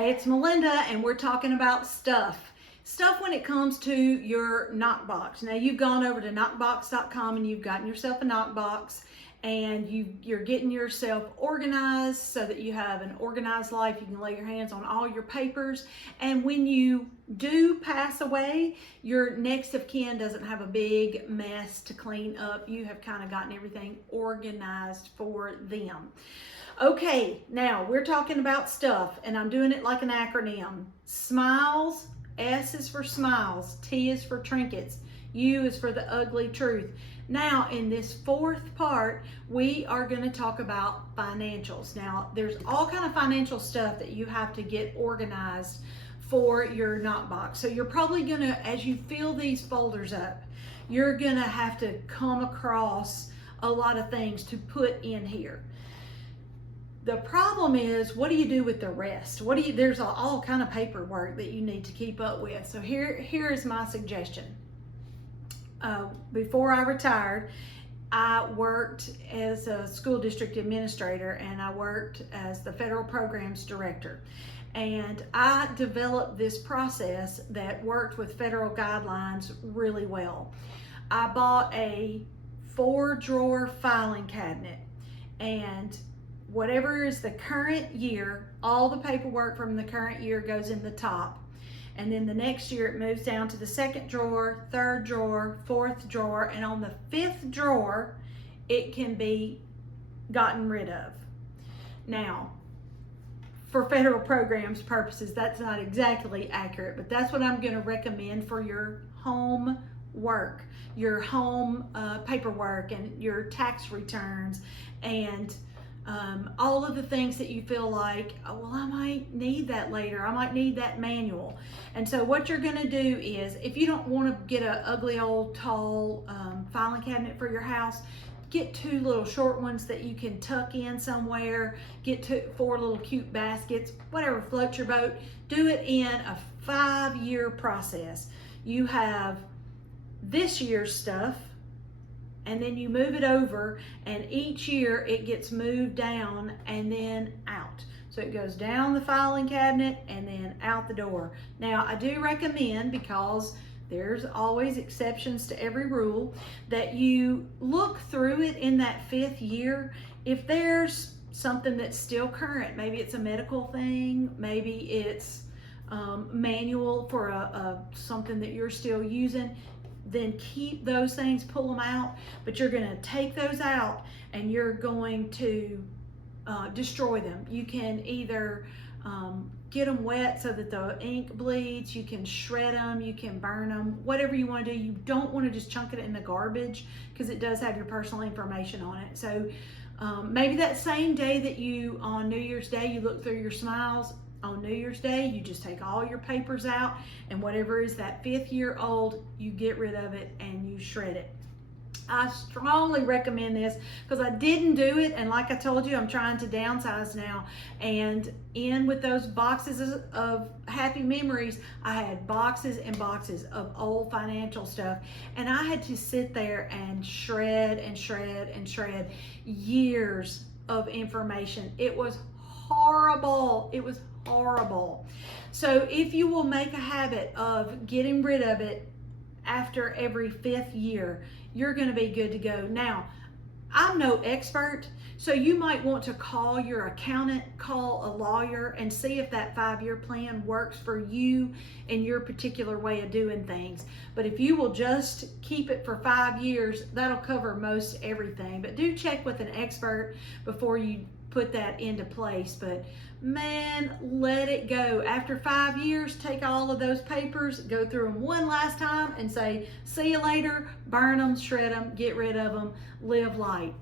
Hey, it's Melinda, and we're talking about stuff. Stuff when it comes to your NOK Box. Now, you've gone over to NOKBox.com and you've gotten yourself a NOK Box, and you're getting yourself organized so that you have an organized life. You can lay your hands on all your papers, and when you do pass away, your next of kin doesn't have a big mess to clean up. You have kind of gotten everything organized for them. Okay, now we're talking about stuff, and I'm doing it like an acronym. Smiles, S is for smiles, T is for trinkets, U is for the ugly truth. Now, in this fourth part, we are going to talk about financials. Now, there's all kind of financial stuff that you have to get organized for your NOK Box. So you're probably going to, as you fill these folders up, you're going to have to come across a lot of things to put in here. The problem is, what do you do with the rest? There's all kind of paperwork that you need to keep up with. So here is my suggestion. Before I retired, I worked as a school district administrator, and I worked as the federal programs director. And I developed this process that worked with federal guidelines really well. I bought a 4-drawer filing cabinet, and whatever is the current year, all the paperwork from the current year goes in the top. And then the next year it moves down to the 2nd drawer, 3rd drawer, 4th drawer, and on the 5th drawer, it can be gotten rid of. Now, for federal programs purposes, that's not exactly accurate, but that's what I'm going to recommend for your home work, your home paperwork, and your tax returns, and all of the things that you feel like, oh, well, I might need that later. I might need that manual. And so what you're going to do is, if you don't want to get an ugly old tall filing cabinet for your house, get 2 little short ones that you can tuck in somewhere. Get 4 little cute baskets, whatever floats your boat. Do it in a 5-year process. You have this year's stuff, and then you move it over, and each year it gets moved down and then out. So it goes down the filing cabinet and then out the door. Now, I do recommend, because there's always exceptions to every rule, that you look through it in that 5th year. If there's something that's still current, maybe it's a medical thing, maybe it's manual for something that you're still using, then keep those things, pull them out. But you're going to take those out and you're going to destroy them. You can either get them wet so that the ink bleeds, you can shred them, you can burn them, whatever you want to do. You don't want to just chunk it in the garbage, because it does have your personal information on it. So maybe that same day that you, on New Year's Day, you look through your smiles, on New Year's Day, you just take all your papers out, and whatever is that 5th year old, you get rid of it and you shred it. I strongly recommend this, because I didn't do it, and like I told you, I'm trying to downsize now. And in with those boxes of happy memories, I had boxes and boxes of old financial stuff, and I had to sit there and shred and shred and shred years of information. It was horrible. It was horrible. So if you will make a habit of getting rid of it after every 5th year, you're going to be good to go. Now, I'm no expert, so you might want to call your accountant, call a lawyer, and see if that 5-year plan works for you and your particular way of doing things. But if you will just keep it for 5 years, that'll cover most everything. But do check with an expert before you put that into place. But man, let it go. After 5 years, take all of those papers, go through them one last time and say, see you later, burn them, shred them, get rid of them, live light.